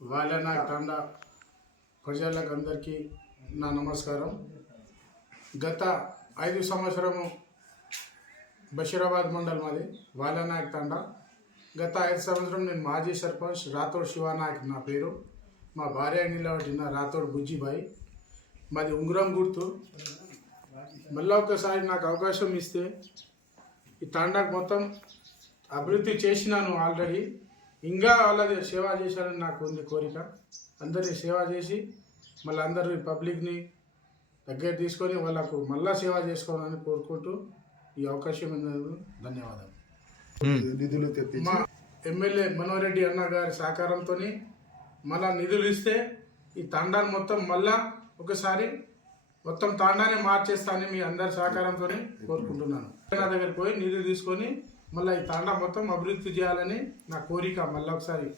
వాలనా తండా ప్రజలకు అందరికీ నా నమస్కారం. గత 5 సంవత్సరము బషీరాబాద్ మండల్ మాది వాలనాయక్ తండా. గత 5 సంవత్సరం నేను మాజీ సర్పంచ్ రాథోడ్ శివానాయక్ నా పేరు. మా భార్య నిలబడిన రాథోడ్ బుజ్జిబాయి. మాది ఉంగరం గుర్తు. మళ్ళీ ఒకసారి నాకు అవకాశం ఇస్తే ఈ తండాకు మొత్తం అభివృద్ధి చేసినాను ఆల్రెడీ. ఇంకా వాళ్ళది సేవ చేశానని నాకు ఉంది కోరిక. అందరినీ సేవ చేసి మళ్ళీ అందరూ పబ్లిక్ని దగ్గర తీసుకొని వాళ్ళకు మళ్ళా సేవ చేసుకోవాలని కోరుకుంటూ ఈ అవకాశం ఇచ్చినందుకు ధన్యవాదాలు. నిధులు తెప్పించి మా ఎమ్మెల్యే మనోహర్ రెడ్డి అన్న గారి సహకారంతో మళ్ళా నిధులు ఇస్తే ఈ తాండాన్ని మొత్తం మళ్ళా ఒకసారి మొత్తం తాండానే మార్చేస్తానని మీ అందరి సహకారంతో కోరుకుంటున్నాను. నా దగ్గరికి పోయి నిధులు తీసుకొని మళ్ళీ ఈ తాండా మొత్తం అభివృద్ధి చేయాలని నా కోరిక. మళ్ళీ ఒకసారి